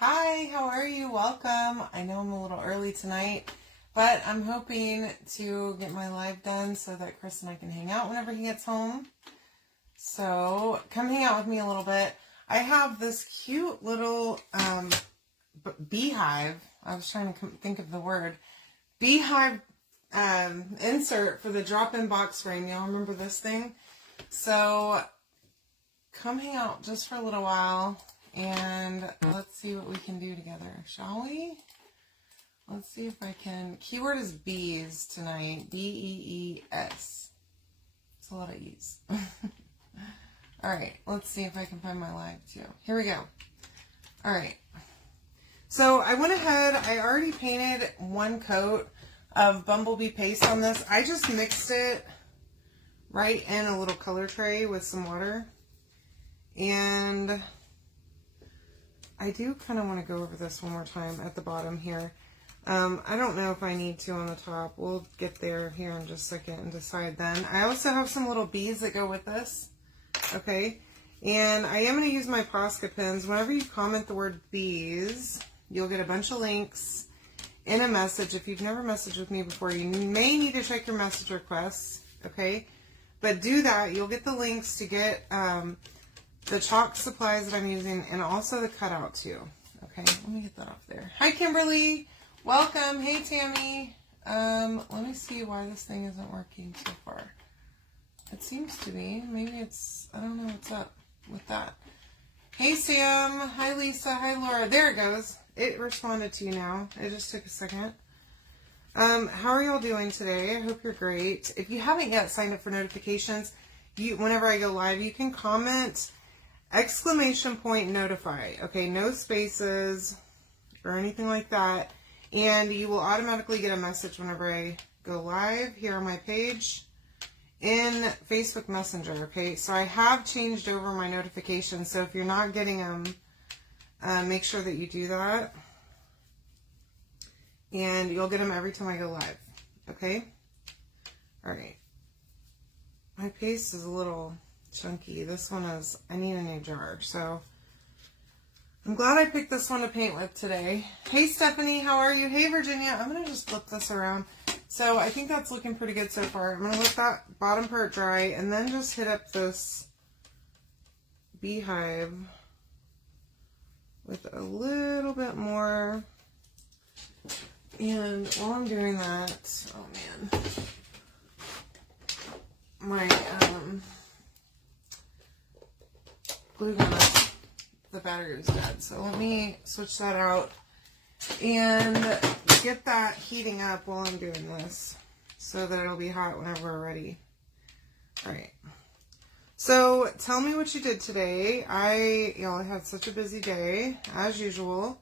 Hi, how are you? Welcome. I know I'm a little early tonight, but I'm hoping to get my live done so that Chris and I can hang out whenever he gets home. So come hang out with me a little bit. I have this cute little beehive. I was trying to think of the word. Beehive insert for the drop-in box frame. Y'all remember this thing? So come hang out just for a little while. And let's see what we can do together, shall we? Let's see if I can. Keyword is bees tonight. B-E-E-S. It's a lot of E's. All right, let's see if I can find my live too. Here we go. All right. So I went ahead. I already painted one coat of bumblebee paste on this. I just mixed it right in a little color tray with some water. And I do kind of want to go over this one more time at the bottom here. I don't know if I need to on the top. We'll get there here in just a second and decide then. I also have some little beads that go with this. Okay. And I am going to use my Posca pins. Whenever you comment the word bees, you'll get a bunch of links in a message. If you've never messaged with me before, you may need to check your message requests. Okay. But do that. You'll get the links to get the chalk supplies that I'm using, and also the cutout too. Okay, let me get that off there. Hi, Kimberly. Welcome. Hey, Tammy. Let me see why this thing isn't working so far. It seems to be. Maybe it's, I don't know what's up with that. Hey, Sam. Hi, Lisa. Hi, Laura. There it goes. It responded to you now. It just took a second. How are y'all doing today? I hope you're great. If you haven't yet signed up for notifications, whenever I go live, you can comment !notify. Okay, no spaces or anything like that. And you will automatically get a message whenever I go live here on my page in Facebook Messenger. Okay, so I have changed over my notifications. So if you're not getting them, make sure that you do that. And you'll get them every time I go live. Okay? All right. My paste is a little chunky. This one is, I need a new jar. So I'm glad I picked this one to paint with today. Hey, Stephanie, how are you? Hey, Virginia. I'm going to just flip this around. So I think that's looking pretty good so far. I'm going to let that bottom part dry and then just hit up this beehive with a little bit more. And while I'm doing that, oh man, my glue gun, the battery is dead. So let me switch that out and get that heating up while I'm doing this so that it'll be hot whenever we're ready. All right. So tell me what you did today. Y'all had such a busy day as usual.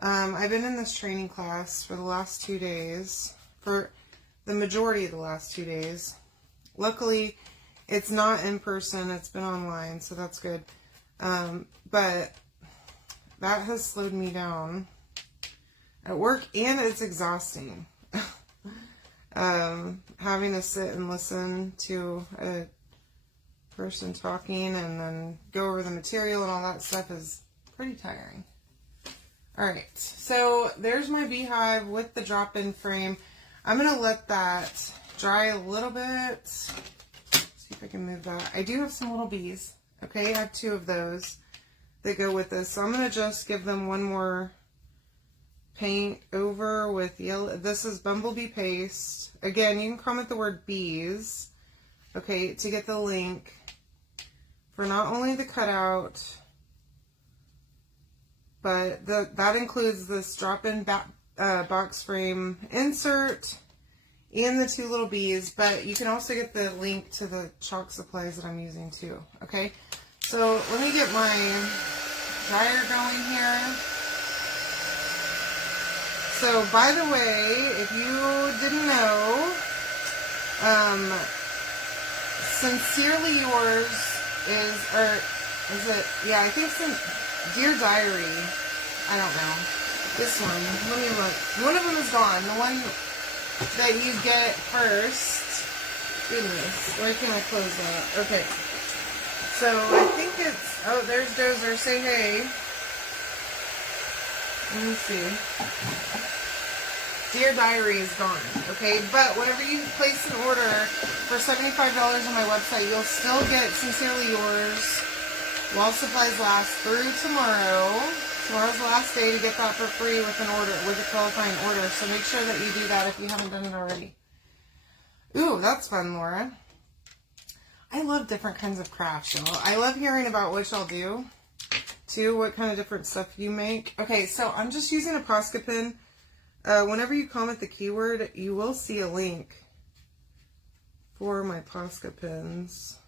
I've been in this training class for the last 2 days, for the majority of the last 2 days. Luckily, it's not in person, it's been online, so that's good. But that has slowed me down at work, and it's exhausting. Having to sit and listen to a person talking and then go over the material and all that stuff is pretty tiring. Alright, so there's my beehive with the drop-in frame. I'm going to let that dry a little bit. See if I can move that. I do have some little bees. Okay, I have 2 of those that go with this. So I'm going to just give them one more paint over with yellow. This is bumblebee paste. Again, you can comment the word bees, okay, to get the link for not only the cutout, but that includes this drop-in box frame insert and the 2 little bees, but you can also get the link to the chalk supplies that I'm using too, okay? So let me get my dryer going here. So by the way, if you didn't know, Sincerely Yours is it, yeah, I think Dear Diary, I don't know. This one, let me look. One of them is gone. The one that you get first. Goodness, why can't I close that? Okay. So I think it's, oh, there's Dozer. Say hey. Let me see. Dear Diary is gone, okay? But whenever you place an order for $75 on my website, you'll still get Sincerely Yours while supplies last through tomorrow. Tomorrow's the last day to get that for free with an order, with a qualifying order. So make sure that you do that if you haven't done it already. Ooh, that's fun, Laura. I love different kinds of crafts, y'all. I love hearing about what y'all do, too, what kind of different stuff you make. Okay, so I'm just using a Posca pin. Whenever you comment the keyword, you will see a link for my Posca pins.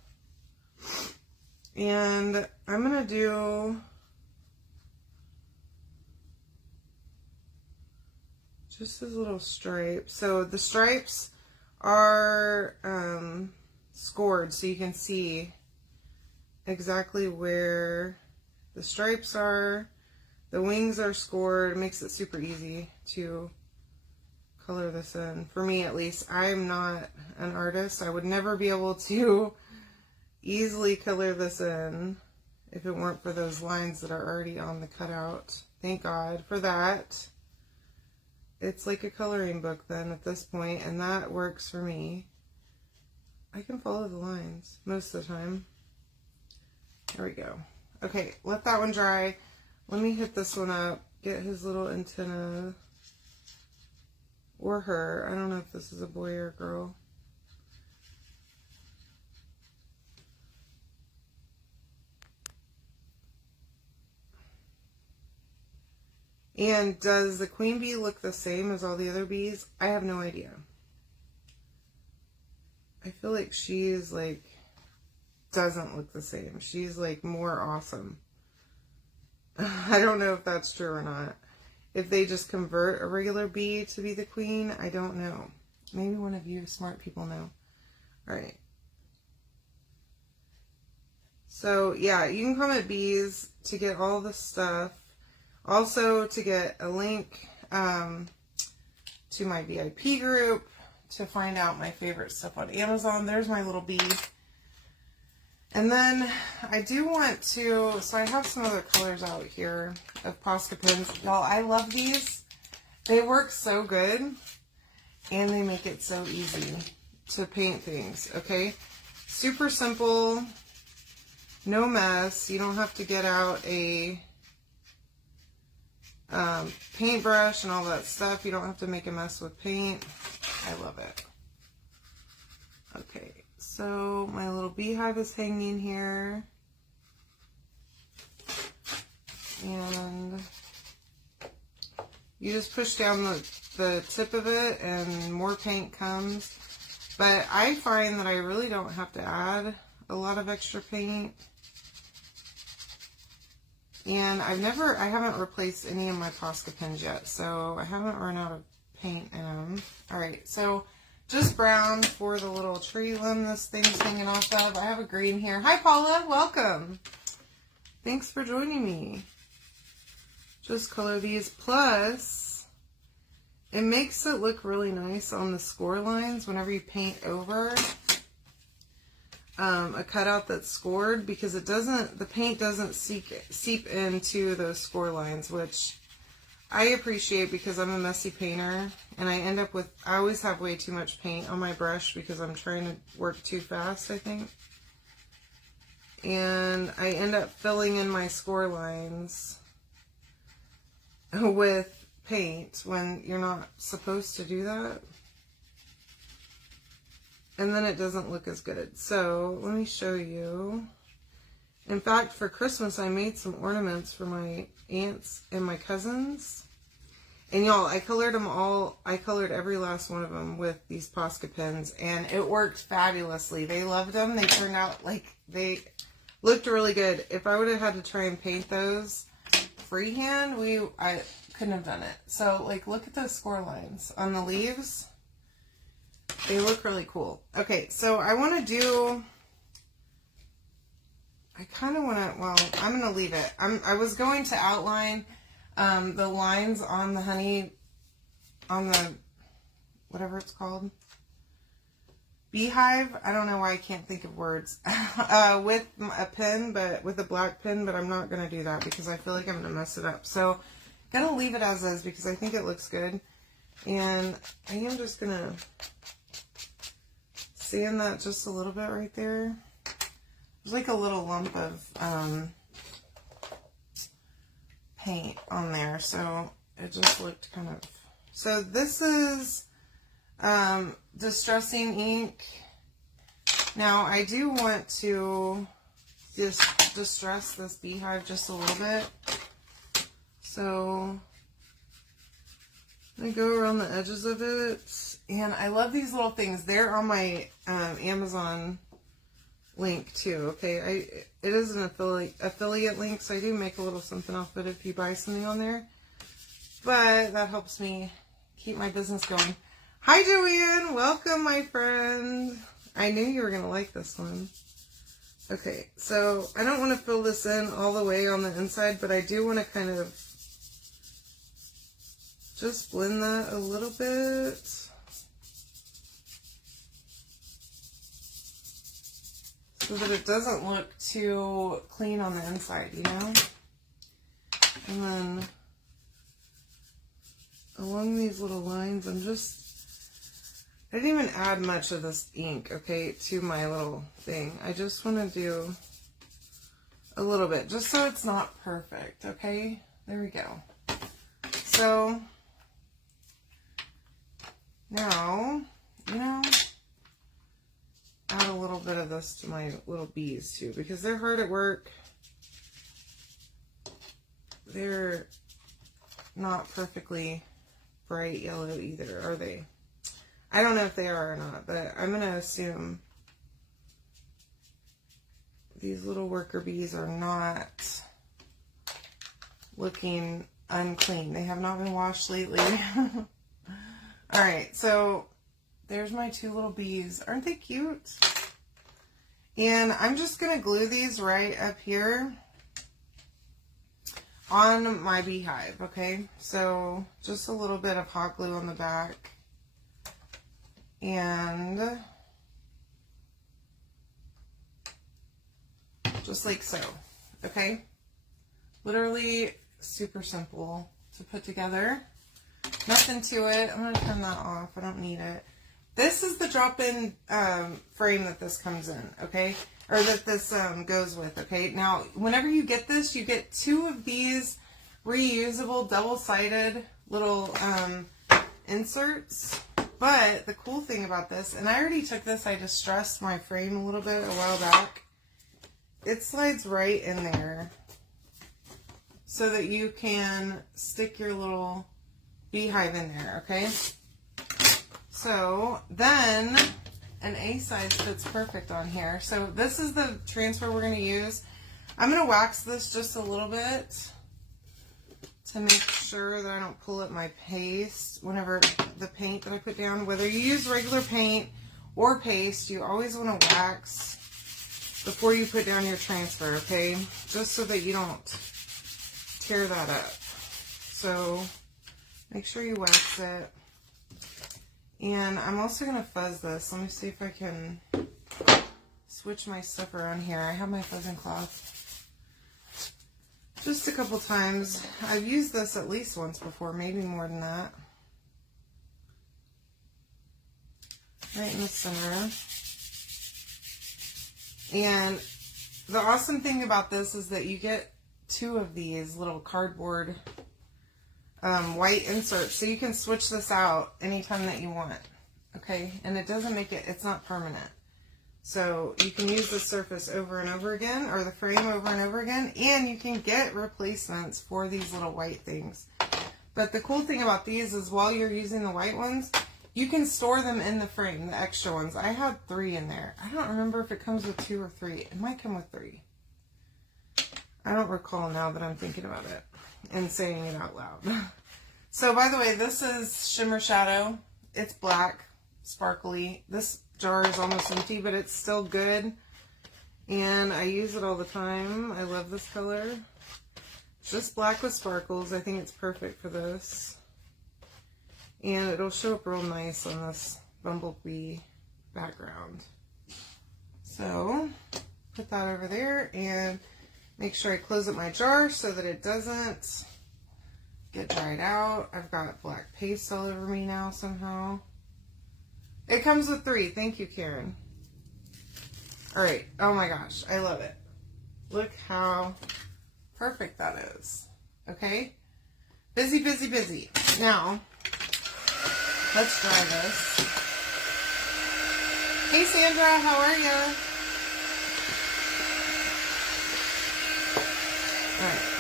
And I'm going to do just this little stripe. So the stripes are scored so you can see exactly where the stripes are. The wings are scored. It makes it super easy to color this in. For me, at least. I'm not an artist. I would never be able to easily color this in if it weren't for those lines that are already on the cutout. Thank God for that. It's like a coloring book then at this point, and that works for me. I can follow the lines most of the time. There we go. Okay, let that one dry. Let me hit this one up, get his little antenna, or her. I don't know if this is a boy or a girl. And does the queen bee look the same as all the other bees? I have no idea. I feel like she's like, doesn't look the same. She's like more awesome. I don't know if that's true or not. If they just convert a regular bee to be the queen, I don't know. Maybe one of you smart people know. All right. So yeah, you can comment bees to get all the stuff. Also to get a link to my VIP group, to find out my favorite stuff on Amazon. There's my little bee. And then I do want to, so I have some other colors out here of Posca pins. Y'all, I love these. They work so good, and they make it so easy to paint things, okay? Super simple, no mess. You don't have to get out a paintbrush and all that stuff. You don't have to make a mess with paint. I love it. Okay. So my little beehive is hanging here, and you just push down the tip of it and more paint comes. But I find that I really don't have to add a lot of extra paint, and I haven't replaced any of my Posca pins yet, so I haven't run out of paint in them. All right, so just brown for the little tree limb this thing's hanging off of. I have a green here. Hi, Paula. Welcome. Thanks for joining me. Just color these. Plus, it makes it look really nice on the score lines whenever you paint over a cutout that's scored, because the paint doesn't seep into those score lines, which I appreciate because I'm a messy painter, and I always have way too much paint on my brush because I'm trying to work too fast, I think. And I end up filling in my score lines with paint when you're not supposed to do that. And then it doesn't look as good. So let me show you. In fact, for Christmas, I made some ornaments for my aunts and my cousins. And y'all, I colored them all. I colored every last one of them with these Posca pins, and it worked fabulously. They loved them. They turned out like they looked really good. If I would have had to try and paint those freehand, I couldn't have done it. So like, look at those score lines on the leaves. They look really cool. Okay, so I want to do. I kind of want to, well, I'm going to leave it. I was going to outline the lines on the honey, on the, whatever it's called, beehive. I don't know why I can't think of words. With a pen, but with a black pen, but I'm not going to do that because I feel like I'm going to mess it up. So gonna leave it as is because I think it looks good. And I am just gonna sand that just a little bit right there. There's like a little lump of paint on there, so it just looked kind of... So this is Distressing ink. Now I do want to just distress this beehive just a little bit. So I'm going to go around the edges of it. And I love these little things. They're on my Amazon link too, okay? It is an affiliate link, so I do make a little something off it if you buy something on there. But that helps me keep my business going. Hi, Joanne. Welcome, my friend. I knew you were going to like this one. Okay, so I don't want to fill this in all the way on the inside, but I do want to kind of just blend that a little bit. So that it doesn't look too clean on the inside, you know? And then along these little lines, I didn't even add much of this ink, okay, to my little thing. I just want to do a little bit, just so it's not perfect, okay? There we go. So, now, you know, add a little bit of this to my little bees too, because they're hard at work. They're not perfectly bright yellow either, are they? I don't know if they are or not, but I'm going to assume these little worker bees are not looking unclean. They have not been washed lately. Alright, so there's my two little bees. Aren't they cute? And I'm just going to glue these right up here on my beehive, okay? So just a little bit of hot glue on the back. And just like so, okay? Literally super simple to put together. Nothing to it. I'm going to turn that off. I don't need it. This is the drop-in frame that this comes in, okay? Or that this goes with, okay? Now, whenever you get this, you get 2 of these reusable double-sided little inserts. But the cool thing about this, and I already took this, I distressed my frame a little bit a while back. It slides right in there so that you can stick your little beehive in there, okay? So then an A size fits perfect on here. So this is the transfer we're going to use. I'm going to wax this just a little bit to make sure that I don't pull up my paste whenever the paint that I put down. Whether you use regular paint or paste, you always want to wax before you put down your transfer, okay? Just so that you don't tear that up. So make sure you wax it. And I'm also going to fuzz this. Let me see if I can switch my stuff around here. I have my fuzzing cloth. Just a couple times. I've used this at least once before, maybe more than that. Right in the center. And the awesome thing about this is that you get 2 of these little cardboard white inserts, so you can switch this out anytime that you want, okay? And it doesn't make it, it's not permanent. So you can use the surface over and over again, or the frame over and over again, and you can get replacements for these little white things. But the cool thing about these is while you're using the white ones, you can store them in the frame, the extra ones. I had 3 in there. I don't remember if it comes with 2 or 3. It might come with 3. I don't recall now that I'm thinking about it and saying it out loud. So by the way, this is Shimmer Shadow. It's black, sparkly. This jar is almost empty, but it's still good. And I use it all the time. I love this color. It's just black with sparkles. I think it's perfect for this. And it'll show up real nice on this bumblebee background. So put that over there and make sure I close up my jar so that it doesn't get dried out. I've got black paste all over me now somehow. It comes with 3. Thank you, Karen. All right. Oh my gosh. I love it. Look how perfect that is. Okay. Busy, busy, busy. Now, let's dry this. Hey, Sandra. How are you? All right.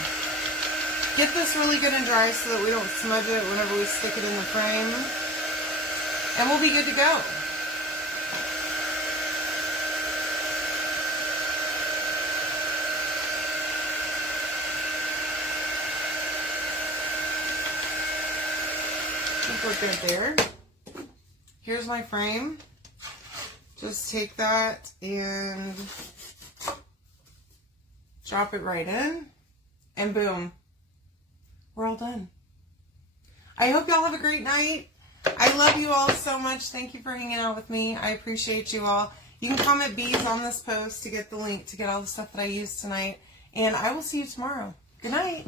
Get this really good and dry so that we don't smudge it whenever we stick it in the frame. And we'll be good to go. I think we're good there. Here's my frame. Just take that and drop it right in. And boom. We're all done. I hope y'all have a great night. I love you all so much. Thank you for hanging out with me. I appreciate you all. You can comment B's on this post to get the link to get all the stuff that I used tonight. And I will see you tomorrow. Good night.